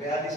42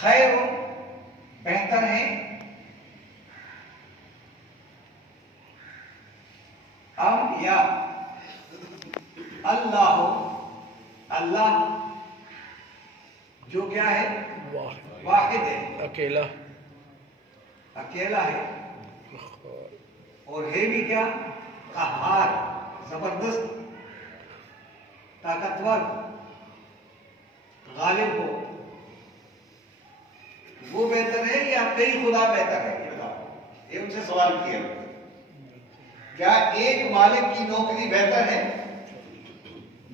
خیر بہتر ہے، ام یا اللہ اللہ جو کیا ہے واحد واحد ہے، اکیلا اکیلا ہے، اور ہے بھی کیا قہار زبردست طاقتور غالب ہو، وہ بہتر ہے یا کئی خدا بہتر ہے؟ یہ بتاؤ، یہ ان سے سوال کیا کیا ایک مالک کی نوکری بہتر ہے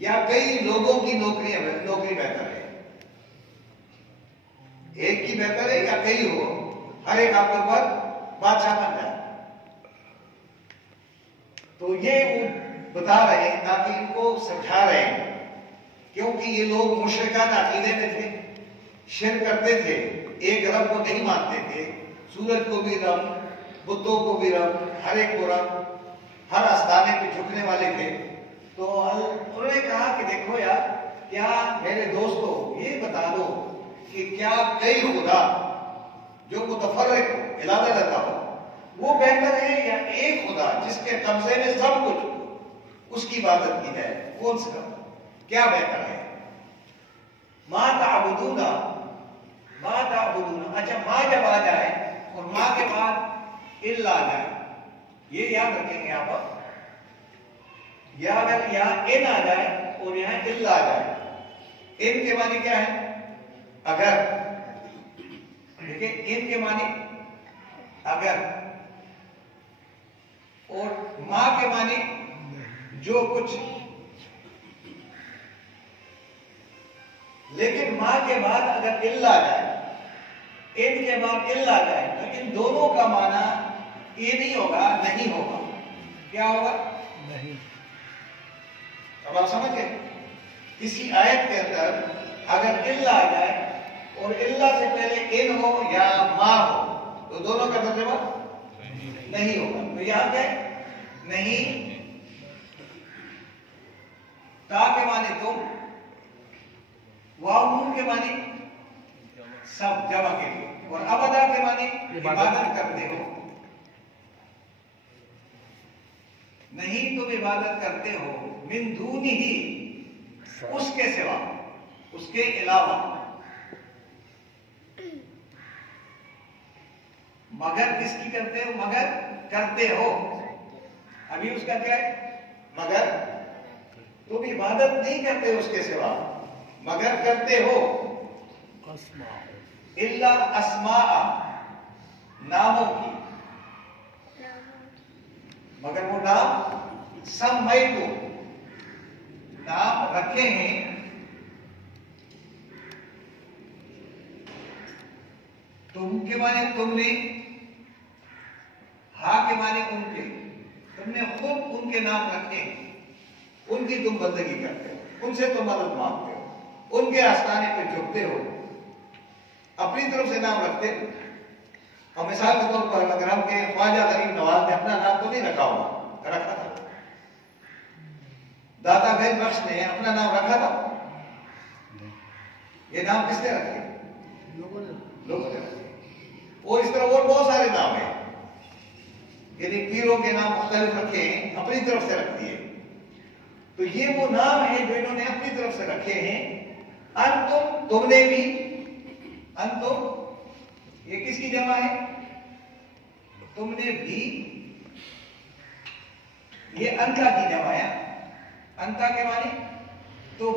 یا کئی لوگوں کی نوکری بہتر ہے؟ ایک کی بہتر ہے یا کئی ہو، ہر ایک آپ کے اوپر بادشاہ بن جائے؟ تو یہ وہ بتا رہے ہیں تاکہ ان کو سمجھا رہے ہیں، کیونکہ یہ لوگ مشرکان عقیدے میں تھے، شرک کرتے تھے، ایک رب کو نہیں مانتے تھے، سورج کو بھی رب، بتوں کو بھی رب، ہر ایک کو رب، ہر آستانے پہ جھکنے والے تھے۔ تو انہوں نے کہا کہ دیکھو یار، کیا میرے دوستو یہ بتا دو کہ کیا کئی خدا جو متفرق ہو، علیحدہ رہتا ہو، وہ بہتر ہے یا ایک خدا جس کے قبضے میں سب کچھ، اس کی عبادت کی جائے، کون سا کیا بہتر ہے؟ ما تعبدون ما تعبدون، اچھا ماں جب آ جائے اور ماں کے بعد الا آ جائے، یہ یاد رکھیں گے آپ، یا اگر یہاں ان آ جائے اور یہاں الا آ جائے، ان کے معنی کیا ہے؟ اگر، دیکھیں ان کے معنی اگر، اور ماں کے معنی جو کچھ، لیکن ماں کے بعد اگر الا آ جائے، ان کے بعد الا آ جائے، تو ان دونوں کا معنی یہ نہیں ہوگا، نہیں ہوگا، کیا ہوگا؟ نہیں۔ اب آپ سمجھ گئے؟ کسی آیت کے اندر اگر الا آ جائے اور الا سے پہلے ان ہو یا ماں ہو تو دونوں کا ترجمہ نہیں ہوگا۔ تو یہاں کیا ہے؟ نہیں، تا کے معنی تم، واو نون کے معنی سب جمع کے لیے، اور ابدا کے معنی عبادت کرتے ہو، نہیں تم عبادت کرتے ہو، من دونہ ہی، اس کے سوا، اس کے علاوہ، مگر کس کی کرتے ہو؟ مگر کرتے ہو، ابھی اس کا کیا ہے؟ مگر تم عبادت نہیں کرتے اس کے سوا، مگر کرتے ہو، الا اسماء، ناموں کی، مگر وہ نام سمیتو، نام رکھے ہیں، تم کے معنی تم نے، ہاں کے معنی ان کے، تم نے خود ان کے نام رکھے ہیں، ان کی تم بندگی کرتے ہو، ان سے تم مدد مانگتے ہو، ان کے آستانے پہ جھکتے ہو، اپنی طرف سے نام رکھتے ہو۔ اور مثال کے طور پر اگر ہم کے خواجہ غریب نواز نے اپنا نام تو نہیں رکھا ہوگا، رکھا تھا، داتا بہن بخش نے اپنا نام رکھا تھا، یہ نام کس نے رکھے؟ لوگوں نے رکھے۔ اور اس طرح اور بہت سارے نام ہیں، یعنی پیروں کے نام مختلف رکھے ہیں، اپنی طرف سے رکھ دیے، تو یہ وہ نام ہیں جو انہوں نے اپنی طرف سے رکھے ہیں۔ انتم، تم نے بھی، انتم یہ کس کی جمع ہے؟ تم نے بھی، یہ انتا کی جمع ہے، انتا کے معنی تم،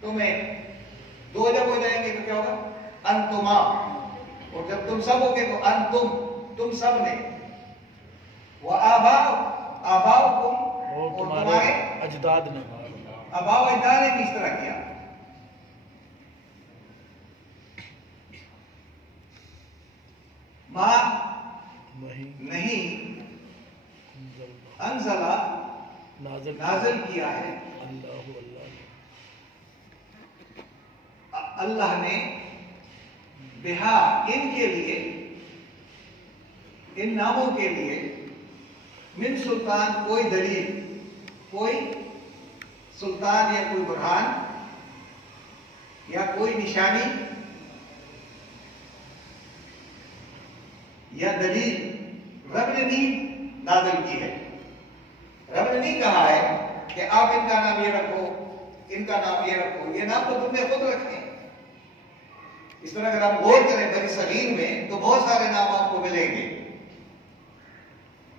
تمہیں، دو جب ہو جائیں گے تو کیا ہوگا؟ انتما، اور جب تم سب ہوگے تو انتم، تم سب نے، وآباؤکم، اور اور تمہارے تمہارے اجداد نے، آباء و اجداد نے بھی اس طرح کیا۔ ما نہیں، انزلہ نازل کیا ہے، اللہ نے، بہا ان کے لیے، ان ناموں کے لیے، من سلطان کوئی دلیل، کوئی سلطان یا کوئی برہان یا کوئی نشانی، یا دلیل رب نے نہیں نازل کی ہے. رب نے نہیں کہا ہے کہ آپ ان کا نام یہ رکھو، ان کا نام یہ رکھو. یہ نام تو تم نے خود رکھے. اس طرح اگر آپ غور کریں بنی اسرائیل میں تو بہت سارے نام آپ کو ملیں گے.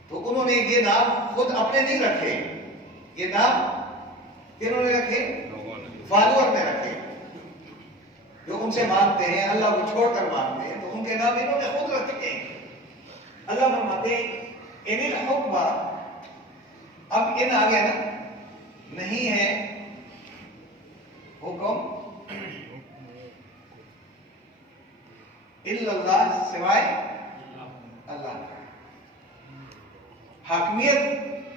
تو انہوں نے یہ نام خود اپنے نہیں رکھے. یہ نام کنہوں نے رکھے؟ فالوور نے رکھے، جو ان سے مانتے ہیں، اللہ کو چھوڑ کر مانتے ہیں. تو ان کے نام انہوں نے خود رکھے. اللہ فرماتے ان الحکم، اب ان آ گیا نا، نہیں ہے حکم الا اللہ، سوائے اللہ کا. حاکمیت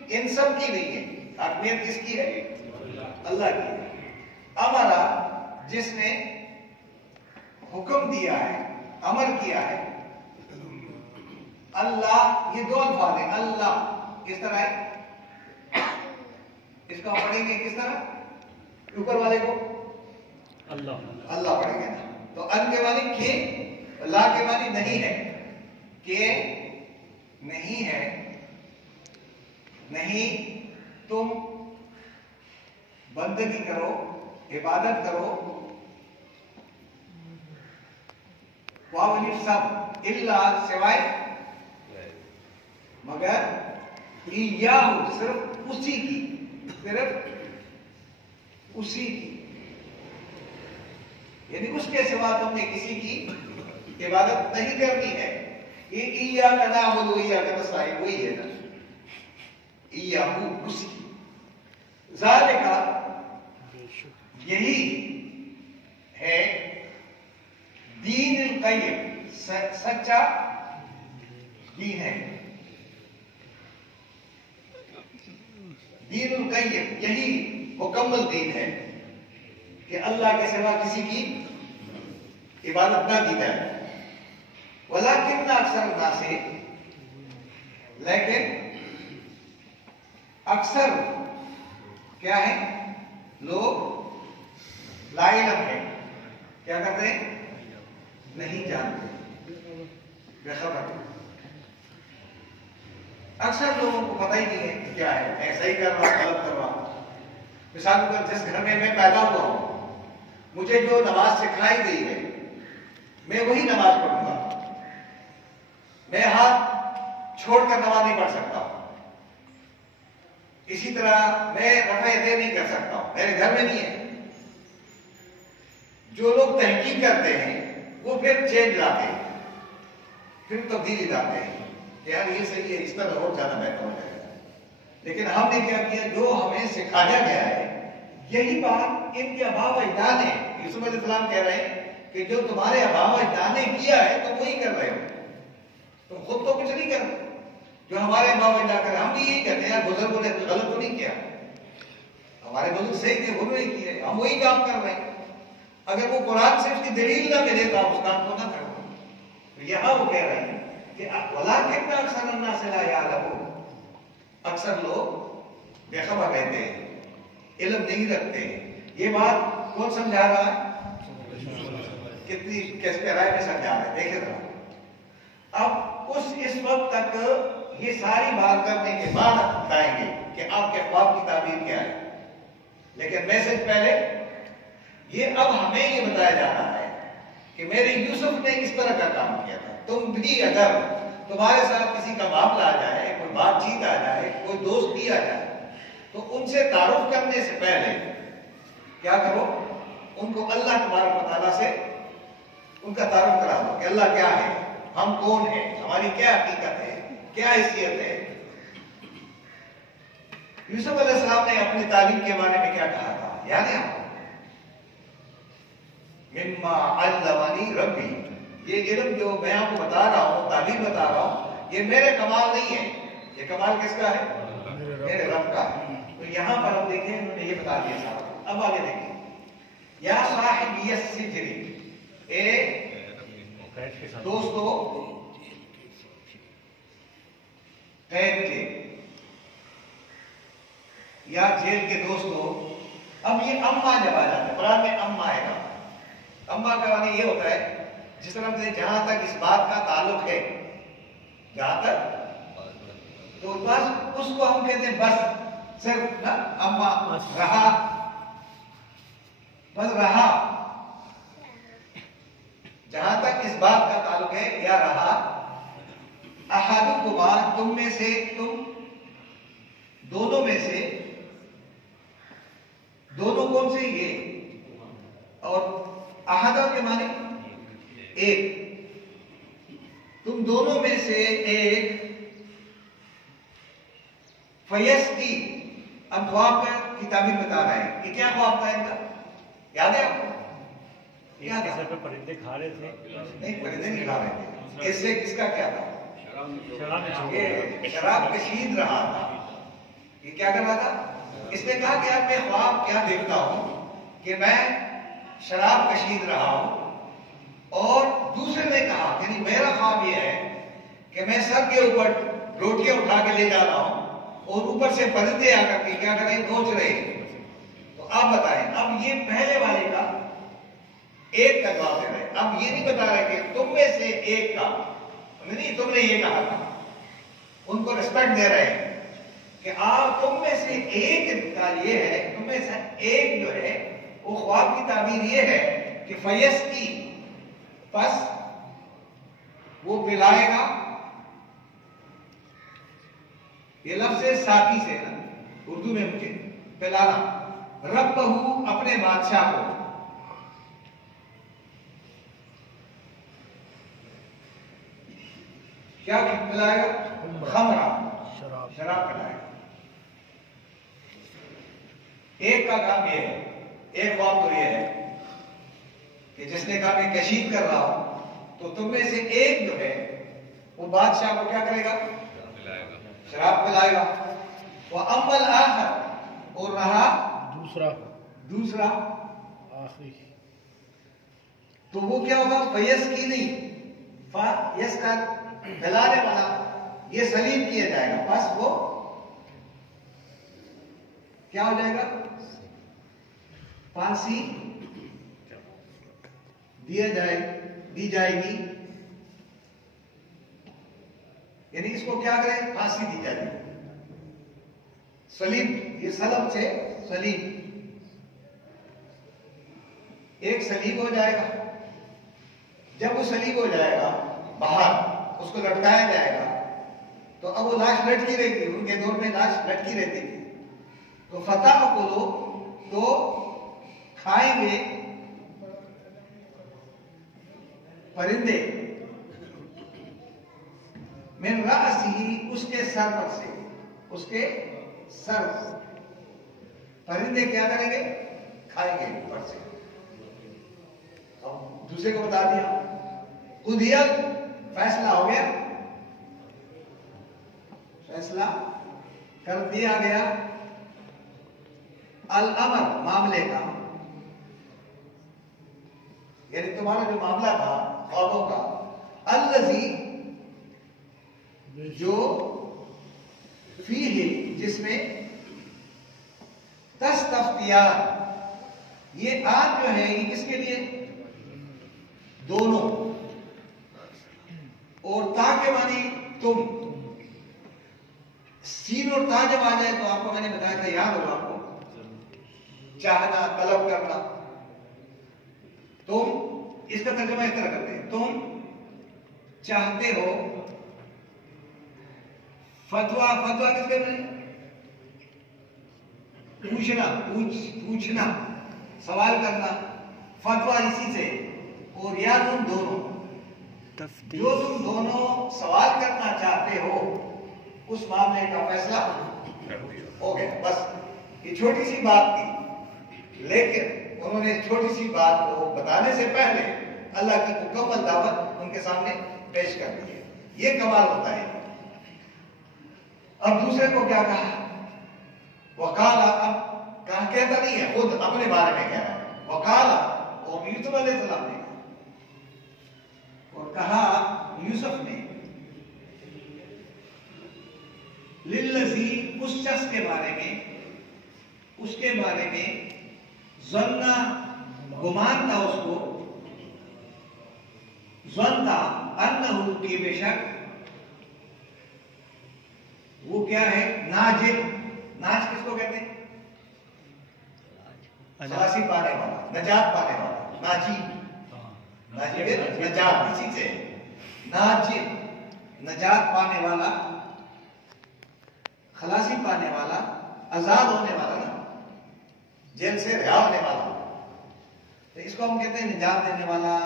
ان سب کی نہیں ہے. حاکمیت کس کی ہے؟ اللہ کی ہے. ہمارا جس نے حکم دیا ہے، امر کیا ہے، اللہ. یہ دو الفاظ ہیں. اللہ کس طرح ہے؟ اس کو پڑھیں گے کس طرح؟ اوپر والے کو اللہ اللہ پڑھیں گے نا. تو ان کے معنی کہ، لا کے معنی نہیں ہے. کہ نہیں ہے، نہیں تم بندگی کرو، عبادت کرو، واو سب اللہ سوائے، مگر ایاہو صرف اسی کی، صرف اسی کی. یعنی اس کے سوا تم نے کسی کی عبادت نہیں کرنی ہے. یہ ایاک نعبد و ایاک نستعین وہی ہے نا. ایاہو اس کی. ذالک یہی ہے دین القیم، سچا دین ہے. دین القیم یہی مکمل دین ہے کہ اللہ کے سوا کسی کی عبادت نہ کی جائے. ولیکن اکثر الناس، لیکن اکثر کیا ہے؟ لوگ لا علم ہے. کیا کرتے ہیں؟ نہیں جانتے، بے خبر. اکثر لوگوں کو پتہ ہی نہیں ہے کہ کیا ہے، میں صحیح کر رہا ہوں، غلط کر رہا ہوں. مثال پر جس گھر میں پیدا ہوا ہوں، مجھے جو نماز سکھلائی گئی ہے میں وہی نماز پڑھوں گا. میں ہاتھ چھوڑ کر نماز نہیں پڑھ سکتا ہوں. اسی طرح میں رفع یدین نہیں کر سکتا ہوں، میرے گھر میں نہیں ہے. جو لوگ تحقیق کرتے ہیں وہ پھر چینج لاتے ہیں، پھر تبدیلی لاتے ہیں کہ یار یہ صحیح ہے، اس طرح اور زیادہ بہتر ہو جائے گا. لیکن ہم نے کیا کیا؟ جو ہمیں سکھایا گیا ہے یہی بات ان کے آباء و اجداد نے. یوسف علیہ السلام کہہ رہے ہیں کہ جو تمہارے آباء و اجداد نے کیا ہے تم وہی کر رہے ہو، تم خود تو کچھ نہیں کر رہے. جو ہمارے آباء و اجداد کر رہے ہیں، ہم بھی یہی کہتے ہیں بزرگوں نے غلط تو نہیں کیا، ہمارے بزرگ صحیح تھے، وہ نہیں کیے، ہم وہی کام کر رہے ہیں. اگر وہ قرآن سے اس کی دلیل نہ ملے تو آپ اس کام کو نہ کرو. یہاں وہ کہہ رہے ہیں کہ وَلَٰكِنَّ أَكْثَرَ النَّاسِ لَا يَعْلَمُونَ، اکثر لوگ بے خبر رہتے ہیں، علم نہیں رکھتے. یہ بات کون سمجھا رہا ہے؟ کتنی کیسے رائے میں سمجھا رہا ہے، دیکھیں ذرا. اب اس وقت تک یہ ساری بات کرنے کے بعد بتائیں گے کہ آپ کے خواب کی تعبیر کیا ہے. لیکن میسج پہلے یہ، اب ہمیں یہ بتایا جا رہا ہے کہ میرے یوسف نے اس طرح کا کام کیا تھا. تم بھی اگر تمہارے ساتھ کسی کا معاملہ آ جائے، کوئی بات چیت آ جائے، کوئی دوستی آ جائے، تو ان سے تعارف کرنے سے پہلے کیا کرو؟ ان کو اللہ تبارک و تعالیٰ سے ان کا تعارف کرا دو کہ اللہ کیا ہے، ہم کون ہیں، ہماری کیا حقیقت ہے، کیا حیثیت ہے. یوسف علیہ السلام نے اپنی تعلیم کے بارے میں کیا کہا تھا، یاد ہے آپ کو؟ مما علمنی ربی، یہ علم جو میں آپ کو بتا رہا ہوں، تعلیم بتا رہا ہوں، یہ میرے کمال نہیں ہے. یہ کمال کس کا ہے؟ میرے رب کا. تو یہاں پر ہم دیکھیں انہوں نے یہ بتا دیا صاحب. اب آگے دیکھیں، یا صاحبی السجن، اے دوستو قید کے یا جیل کے دوستو. اب یہ اما جب آ جاتا ہے قرآن میں، اما آئے گا. اما کا معنی یہ ہوتا ہے جس طرح سے جہاں تک اس بات کا تعلق ہے جہاں تک تو بس اس کو ہم کہتے ہیں بس صرف نا اما رہا بس رہا جہاں تک اس بات کا تعلق ہے یا رہا احدکما تم میں سے تم دونوں میں سے دونوں کون سے یہ اور احدہ کے معنی ایک تم دونوں میں سے ایک فیس کی اب خواب کی تعبیر بتا رہے ہیں کہ کیا خواب تھا ان کا یاد ہے آپ کو پرندے کھا رہے تھے نہیں پرندے نہیں کھا رہے تھے اس سے کس کا کیا تھا شراب کشید رہا تھا یہ کیا کر رہا تھا اس نے کہا کہ اب میں خواب کیا دیکھتا ہوں کہ میں شراب کشید رہا ہوں اور دوسرے نے کہا یعنی میرا خواب یہ ہے کہ میں سر کے اوپر روٹیاں اٹھا کے لے جا رہا ہوں اور اوپر سے پرندے آ کر کے کیا کریں نوچ رہے ہیں تو آپ بتائیں اب یہ پہلے والے کا ایک کا جواب دے رہے اب یہ نہیں بتا رہے کہ تم میں سے ایک کا نہیں تم نے یہ کہا تھا ان کو ریسپیکٹ دے رہے ہیں کہ آپ تم میں سے ایک کا یہ ہے تم میں سے ایک جو ہے وہ خواب کی تعبیر یہ ہے کہ فیس کی پس وہ پلائے گا یہ لفظ ہے ساقی سے نا اردو میں مجھے پلانا رب بہو اپنے بادشاہ کو کیا پلائے گا خمرہ شراب پلائے گا ایک کا کام یہ ہے ایک بات تو یہ ہے کہ جس نے کہا میں کشید کر رہا ہوں تو تم میں سے ایک جو ہے وہ بادشاہ کو کیا کرے گا شراب پلائے گا وہ امل آخر اور رہا دوسرا آخری تو وہ کیا ہوگا فیس کی نہیں یس کا پلانے والا یہ سلیم کیا جائے گا بس وہ کیا ہو جائے گا پھانسی دی جائے گی یعنی اس کو کیا کریں پھانسی دی جائے گی سلیم یہ سلب سے سلیم ایک سلیب ہو جائے گا جب وہ سلیب ہو جائے گا باہر اس کو لٹکایا جائے گا تو اب وہ لاش لٹکی رہتی ان کے دور میں لاش لٹکی رہتی تھی تو فتح کو لوگ تو کھائیں گے پرندے من رأسہ اس کے سر پر سے اس کے سر پرندے کیا کریں گے کھائیں گے اوپر سے دوسرے کو بتا دیا قضیت فیصلہ ہو گیا فیصلہ کر دیا گیا الامر معاملے کا یعنی تمہارا جو معاملہ تھا خوابوں کا الذی جو فیہ جس میں تستفتیان یہ آج جو ہے یہ کس کے لیے دونوں اور تا کے معنی تم سین اور تا جب آ جائے تو آپ کو میں نے بتایا تھا یاد ہوگا آپ کو چاہنا طلب کرنا تم اس کا ترجمہ اس طرح کرتے ہیں تم چاہتے ہو فتوا کس کے بنے پوچھنا سوال کرنا فتوا اسی سے اور یا تم دونوں جو تم دونوں سوال کرنا چاہتے ہو اس معاملے کا فیصلہ ہو گیا بس یہ چھوٹی سی بات تھی لیکن انہوں نے چھوٹی سی بات کو بتانے سے پہلے اللہ کی مکمل دعوت ان کے سامنے پیش کر دی ہے یہ کمال ہوتا ہے اب دوسرے کو کیا کہا وقالا اب کہتا نہیں ہے خود اپنے بارے میں کہہ رہا ہے وقالا اور یوسف علیہ السلام نے اور کہا یوسف نے للذی اس شخص کے بارے میں ظنّا گمان تھا اس کو ظن تھا انہو کی بے شک وہ کیا ہے؟ ناجل. ناج کس کو کہتے ہیں؟ خلاصی پانے والا، نجات پانے والا. ناجی، ناجی نجات اسی سے. ناجل نجات پانے والا، خلاصی پانے والا، آزاد ہونے والا نا، جیل سے رہا ہونے والا. تو اس کو ہم کہتے ہیں نجات دینے والا،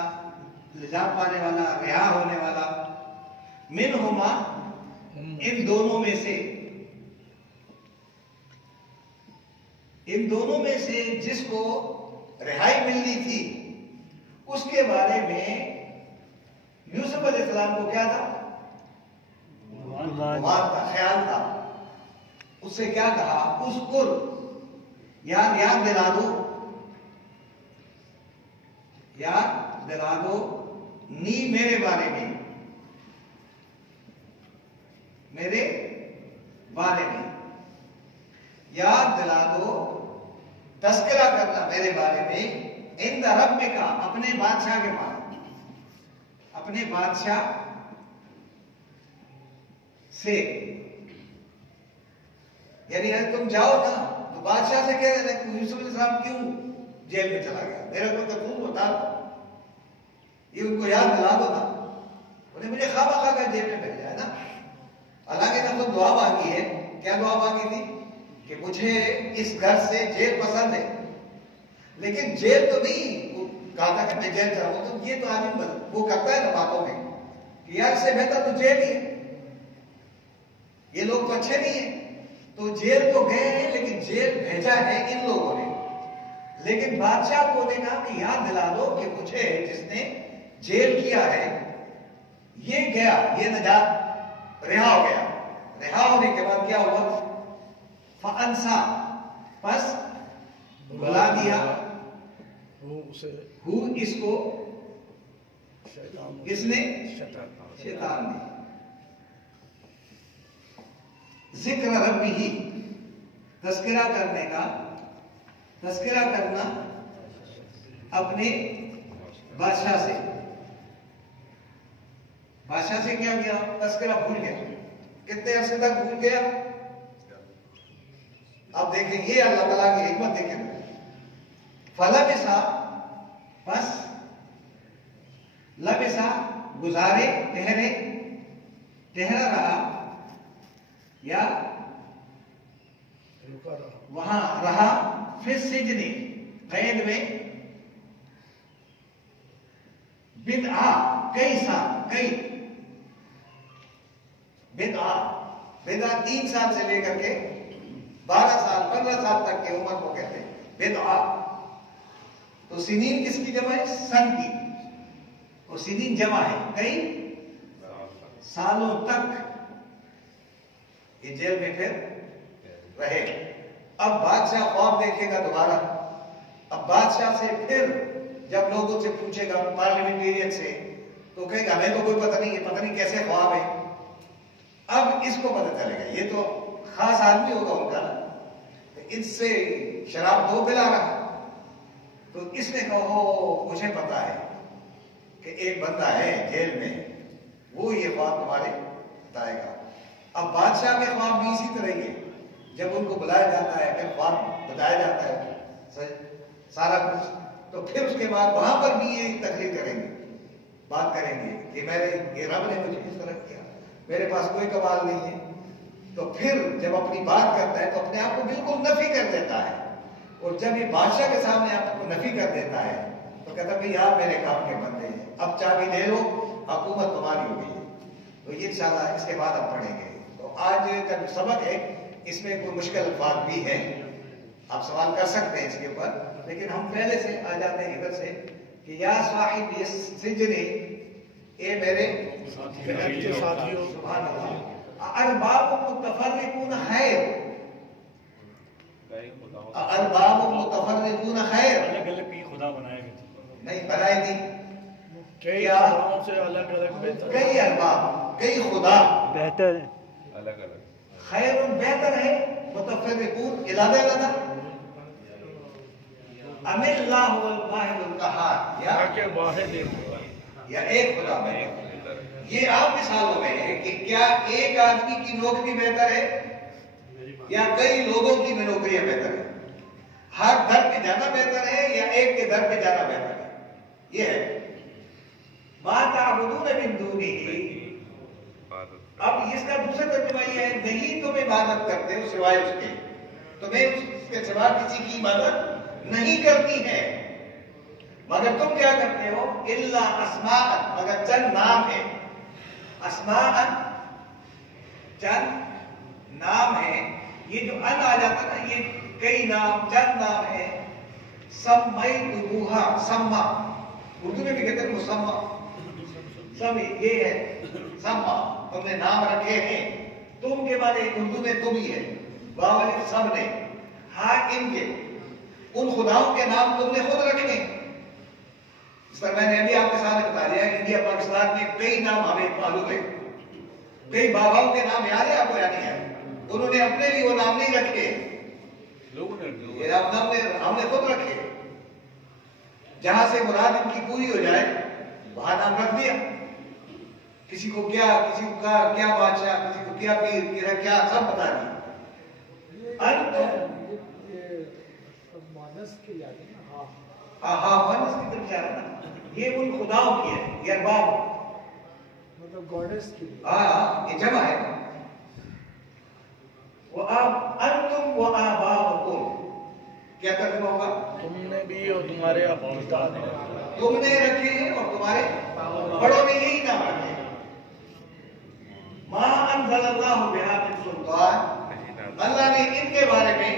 نجات پانے والا، رہا ہونے والا. منہما ان دونوں میں سے، ان دونوں میں سے جس کو رہائی ملنی تھی اس کے بارے میں یوسف علیہ السلام کو کیا تھا؟ گمان تھا، خیال تھا. اس سے کیا کہا؟ اذکر، یاد دلا دو، یاد دلا دو نی میرے بارے میں، میرے بارے میں یاد دلا دو، تذکرہ کرنا میرے بارے میں. عند ربک، اپنے بادشاہ کے پاس، اپنے بادشاہ سے. یعنی تم جاؤ نا تو بادشاہ سے کہہ رہے کہ یوسف علیہ السلام کیوں جیل میں چلا گیا، میرے کو تو تم بتا دو. یہ ان کو یاد دلا دو نا. انہیں مجھے خواہ خواہ کر جیل میں بھیجا ہے نا. حالانکہ نے تو دعا مانگی ہے. کیا دعا مانگی تھی؟ کہ مجھے اس گھر سے جیل پسند ہے، لیکن جیل تو نہیں کہا تھا کہ میں جیل چاہوں. تو یہ تو آدمی وہ کرتا ہے نا باتوں میں کہ یار سے بہتر تو جیل ہی ہے، یہ لوگ تو اچھے نہیں ہیں. تو جیل تو گئے ہیں لیکن جیل بھیجا ہے ان لوگوں نے. لیکن بادشاہ کو نے کہا کہ یاد دلا دو کہ مجھے جس نے جیل کیا ہے یہ گیا، یہ نجات رہا ہو گیا. رہا ہونے کے بعد کیا ہوا؟ فَأَنْسَا، پس بلا دیا ہو اس کو، کس نے؟ شیطان نے. ذکر ربی ہی، تذکرہ کرنے کا، تذکرہ کرنا اپنے بادشاہ سے. بادشاہ سے کیا کیا؟ تذکرہ بھول گیا. کتنے عرصے تک بھول گیا؟ اب دیکھیں یہ اللہ تعالیٰ کی حکمت دیکھیں. فلبثا، بس لبثا گزارے، ٹھہرا رہا یا وہاں رہا، فی السجن، قید میں، بدعا، کئی سال، کئی بدعا 3 سال سے لے کر کے 12 سال 15 سال تک کی عمر کو کہتے ہیں بدعا. تو سنین کس کی جمع ہے؟ سن کی. اور سنین جمع ہے کئی سالوں تک یہ جیل میں پھر رہے. اب بادشاہ خواب دیکھے گا دوبارہ. اب بادشاہ سے پھر جب لوگوں سے پوچھے گا پارلیمنٹیرین سے تو کہے گا ہمیں تو کوئی پتہ نہیں ہے، پتہ نہیں کیسے خواب ہے. اب اس کو پتہ چلے گا یہ تو خاص آدمی ہوگا ان کا نا، اس سے شراب دو پلا رہا. تو اس نے کہا مجھے پتا ہے کہ ایک بندہ ہے جیل میں، وہ یہ خواب تمہارے بتائے گا. اب بادشاہ کے خواب بھی اسی طرح ہی ہے. جب ان کو بلایا جاتا ہے پھر خواب بتایا جاتا ہے سارا کچھ، تو پھر اس کے بعد وہاں پر بھی یہ تقریر کریں گے، بات کریں گے کہ یہ رب نے مجھے اس طرح کیا، میرے پاس کوئی کمال نہیں ہے. تو پھر جب اپنی بات کرتا ہے تو اپنے آپ کو بالکل نفی کر دیتا ہے. اور جب یہ بادشاہ کے سامنے آپ کو نفی کر دیتا ہے تو کہتا ہے آپ میرے کام کے بندے ہیں، اب چابی لے لو، حکومت تمہاری ہو گئی. تو یہ انشاءاللہ اس کے بعد ہم پڑھیں گے. تو آج کا جو سبق ہے اس میں کوئی مشکل الفاظ بھی ہیں، آپ سوال کر سکتے ہیں اس کے اوپر، لیکن ہم پہلے سے آ جاتے ہیں ادھر سے کہ یا صاحب یہ سجن، اے میرے ساتھیوں، سبحان اللہ، ارباب متفرقون خیر، ارباب متفرقون خیر، الگ الگ بھی خدا بنائے گئے تھے، نہیں بنائے نہیں، کئی خداؤں سے الگ الگ بہتر، کئی ارباب، کئی خدا بہتر ہے، الگ الگ خیر بہتر ہے، متفرقون علیحدہ علیحدہ، ام اللہ الواحد القہار، یا کہ واحد ایک یا ایک خدا میں، یہ عام مثالوں میں ہے کہ کیا ایک آدمی کی نوکری بہتر ہے یا کئی لوگوں کی نوکریاں بہتر ہے؟ ہر در پہ جانا بہتر ہے یا ایک کے در پہ جانا بہتر ہے؟ یہ ہے ما تعبدون من دونہ. اب اس کا دوسرا ترجمہ یہ ہے نہیں تم عبادت کرتے ہو سوائے اس کے، تمہیں اس کے سوا کسی کی عبادت نہیں کرتی ہے، مگر تم کیا کرتے ہو؟ الا اسماء، مگر چند نام ہے. اسماء چند نام ہے. یہ جو ان آ جاتا نا یہ کئی نام چند نام ہے. سمیتموہا، سما اردو میں بھی کہتے ہیں مسما، سمی یہ ہے سما، تم نے نام رکھے ہیں. تم کے معنی اردو میں تم ہی ہے، باولی سب نے. ہاں ان کے ان خداؤں کے نام تم نے خود رکھے. اس پر میں نے ابھی آپ کے سامنے بتا دیا انڈیا پاکستان میں کئی نام ہمیں معلوم ہے، کئی باباؤں کے نام یاد ہے آپ کو یا نہیں ہے؟ انہوں نے اپنے لیے وہ نام نہیں رکھے، یہ ہم نے خود رکھے. جہاں سے مراد ان کی پوری ہو جائے وہاں نام رکھ دیا. کسی کو کیا، کسی کو کیا بادشاہ، کسی کو کیا پیر، کیا سب بتا دیا. ہاں مانس کی طرف جا رہا نا، یہ ان خداؤں کی ہے، یہ ارباب مطلب گاڈس کی. ہاں یہ جمع ہے. انتم وآباؤکم، کیا ترجمہ ہوگا؟ تم نے بھی اور تمہارے اجداد نے. تم نے رکھے ہیں اور تمہارے بڑوں نے یہی نام رکھے. ما انزل اللہ بہا من سلطان، اللہ نے ان کے بارے میں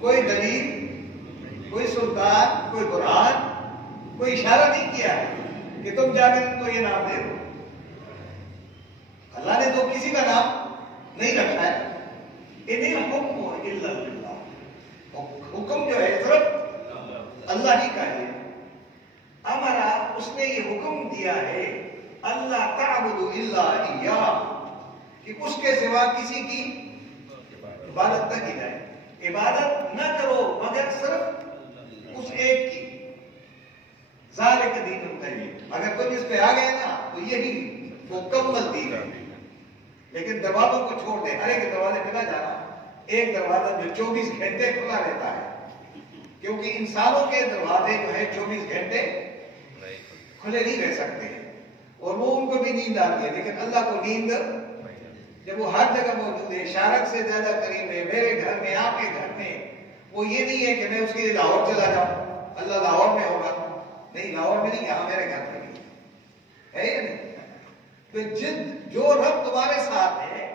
کوئی دلیل، کوئی سلطان، کوئی قرآن، کوئی اشارہ نہیں کیا ہے کہ تم جا کر ان کو یہ نام دے دو. اللہ نے تو کسی کا نام نہیں رکھا ہے. ان الحکم الا للہ، حکم جو ہے صرف اللہ ہی کا ہے. امرا، اس نے یہ حکم دیا ہے، اللہ تعبدوا الا ایاہ، کہ اس کے سوا کسی کی عبادت نہ کی جائے. عبادت نہ کرو مگر صرف اس ایک کی. ذالک دین القیم، اگر تم اس پہ آ گئے نا تو یہی مکمل دین ہے. لیکن دروازوں کو چھوڑ دیں، ہر ایک دروازے پہ نہ جانا. ایک دروازہ جو 24 گھنٹے کھلا رہتا ہے، کیونکہ انسانوں کے دروازے جو ہے 24 گھنٹے کھلے نہیں رہ سکتے ہیں، اور وہ ان کو بھی نیند آتی ہے. لیکن اللہ کو نیند جب وہ ہر جگہ موجود ہے، شارک سے زیادہ قریب ہے، میرے گھر میں، آپ کے گھر میں. وہ یہ نہیں ہے کہ میں اس کے لیے لاہور چلا جاؤں، اللہ لاہور میں ہوگا. نہیں، لاہور میں نہیں، یہاں میرے گھر میں ہے یا نہیں؟ جو رب تمہارے ساتھ ہے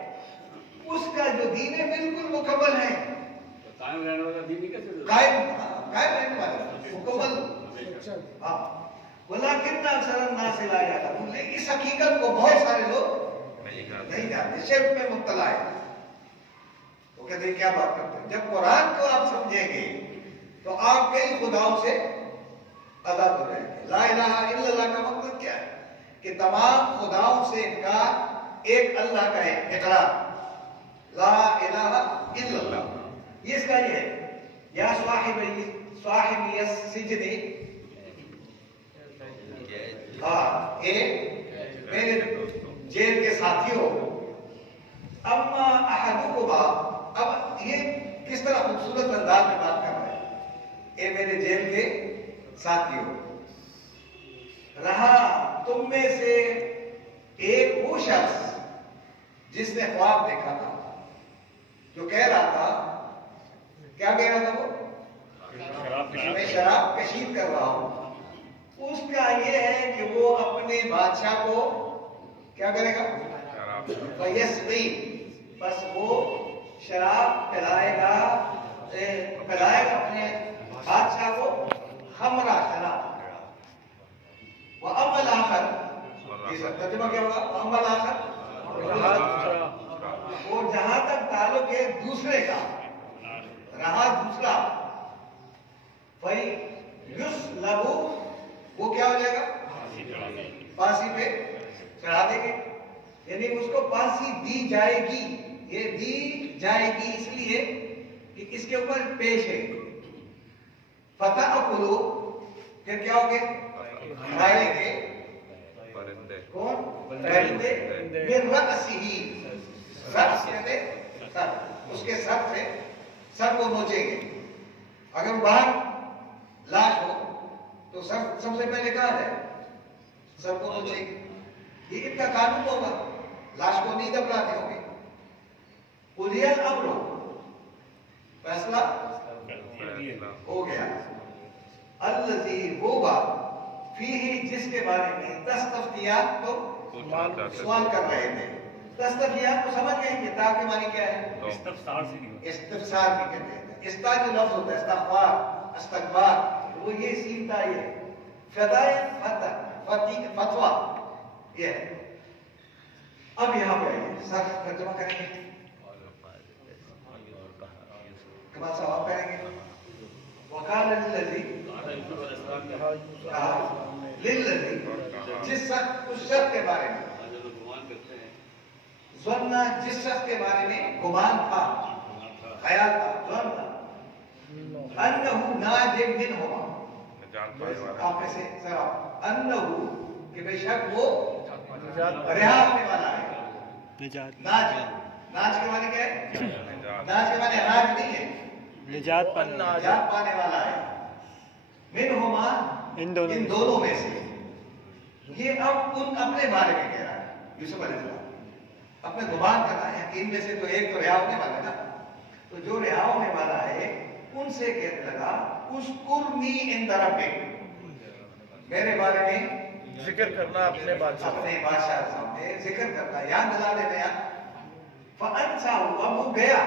اس کا جو دین ہے بالکل مکمل ہے. قائم رہنے والا دین کیسے؟ قائم رہنے والا مکمل. ہاں، ولیکن اکثر الناس لا یعلمون، اس حقیقت کو بہت سارے لوگ نہیں جانتے، شرک میں مبتلا ہے. تو کہتے ہیں کیا بات کرتے ہیں؟ جب قرآن کو آپ سمجھیں گے تو آپ کئی خداؤں سے آزاد ہو جائیں گے. لا الہ الا اللہ کا مطلب کیا ہے؟ کہ تمام خداؤں سے انکار، ایک اللہ کا ہے اقرار. لا الہ الا اللہ، یہ اس کا یہ ہے. یا صاحب السجن، اے میرے جیل کے ساتھیوں، اما احدکما، اب یہ کس طرح خوبصورت انداز میں بات کر رہا ہے. اے میرے جیل کے ساتھیوں، رہا تم میں سے ایک وہ شخص جس نے خواب دیکھا تھا، جو کہہ رہا تھا، کیا کہہ رہا تھا وہ؟ میں شراب کشید کر رہا ہوں. اس کا یہ ہے کہ وہ اپنے بادشاہ کو کیا کرے گا؟ فیسقی، بس وہ شراب پلائے گا اپنے بادشاہ کو، خمرہ شراب. وَأَمَّا الْآخَرُ، اس کا ترجمہ کیا ہوگا؟ وَأَمَّا الْآخَرُ، اور جہاں تک تعلق ہے دوسرے کا، رہا دوسرا، فَيُسْلَبُ، وہ کیا ہو جائے گا؟ پھانسی پہ چڑھا دیں گے. یعنی اس کو پھانسی دی جائے گی. یہ دی جائے گی اس لیے کہ اس کے اوپر پیش ہے. فتح اکلو، پھر کیا ہوگے؟ کھائیں گے کون؟ پرندے من رأسہ، رأس کہتے سر، اس کے سر سے سر کو نوچیں گے. اگر باہر لاش ہو تو سر سب سے پہلے کہاں ہے؟ سر کو نوچیں گے. یہ ان کا قانون ہوگا، لاش کو نہیں دبلاتے ہوں گے. قضی الامر، فیصلہ ہو گیا. الذی، وہ بات، فیہ، جس کے بارے میں تستفتیان، تو سوال کر رہے تھے. تستفتیان کو سمجھ گئے کہ تا کے معنی کیا ہے؟ استفسار سے نہیں، استفسار بھی کہتے ہیں. استا جو لفظ ہوتا ہے استغفار، استغفار، وہ یہ سیکھتا ہے. فدائے فتویٰ یہ ہے. اب یہاں پہ سخت ترجمہ کریں گے، کما ثواب کریں گے. وقال للذی، کہا للذی، جس شخص، اس شخص کے بارے میں، ظن، جس شخص کے بارے میں گمان تھا، خیال تھا، ظن تھا، انہو ناج منہما، آپ میں سے ذرا، انہو، کہ بے شک وہ رہا ہونے والا ہے. ناج، ناج کے معنی کیا ہے؟ ناج کے معنی راج نہیں ہے، نجات پانے والا ہے. منہما، ان دونوں میں سے. یہ اب ان اپنے بارے میں کہہ رہا ہے یوسف علیہ السلام، اپنے گمان کر رہا ہے کہ ان میں سے تو ایک تو رہا ہونے والا ہے نا. تو جو رہا ہونے والا ہے ان سے کہنے لگا اذکرنی عند ربک، میرے بارے میں ذکر کرنا اپنے بادشاہ، اپنے بادشاہ سامنے ذکر کرنا، یاد دلا دینا. فانساہ، اب وہ گیا.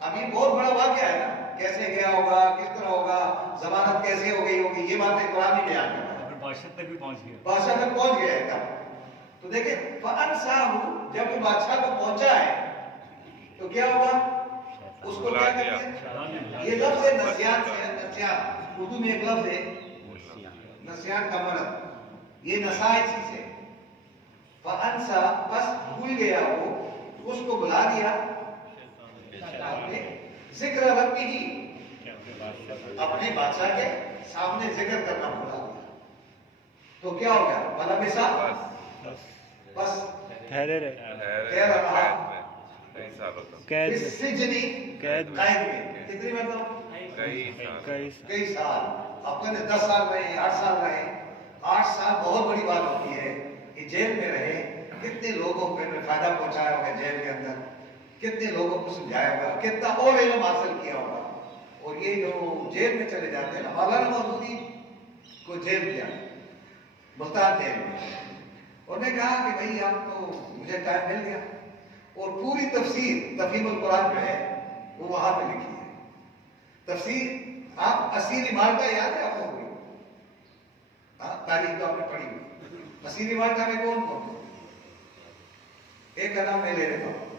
اب یہ بہت بڑا واقعہ ہے نا، کیسے گیا ہوگا، کس طرح ہوگا، ضمانت کیسے ہو گئی ہوگی، یہ باتیں قرآن میں بیان کر رہا ہے. بادشاہ تک بھی پہنچ گیا، بادشاہ تک پہنچ گیا ہے تب. تو دیکھیں فانساہ، جب وہ بادشاہ کو پہنچا ہے تو کیا ہوا؟ اس کو کیا کہتے ہیں؟ یہ لفظ ہے نسیان سے ہے. نسیان اردو میں ایک لفظ ہے نسیان کا مرض، یہ نسائے چیز ہے. فانسا، بس بھول گیا وہ، اس کو بلا دیا اپنے ذکر ربی ہی، اپنے بادشاہ کے سامنے ذکر کرنا بھولا دیا. تو کیا ہو گیا؟ ولبسا، بس ٹھہرے رہا سجنی، قید میں. کتنی مطلب؟ کئی سال. آپ کہتے 10 سال رہے، 8 سال رہے. 8 سال بہت بڑی بات ہوتی ہے کہ جیل میں رہے. کتنے لوگوں کو فائدہ پہنچایا ہوگا جیل کے اندر، کتنے لوگوں کو سمجھایا ہوگا، کتنا اور علم حاصل کیا ہوگا. اور یہ جو جیل میں چلے جاتے ہیں، مولانا مودودی کو جیل کیا، ملتان جیل میں. انہوں نے کہا کہ بھائی آپ تو، مجھے ٹائم مل گیا، اور پوری تفسیر تفہیم القرآن جو ہے وہ وہاں پہ لکھی ہے. تفسیر آپ اسیر مالٹا یاد ہے آپ کو؟ تاریخ تو آپ نے پڑھی ہوئی. اسیر مالٹا میں کون کون؟ ایک کا نام میں لے لیتا ہوں.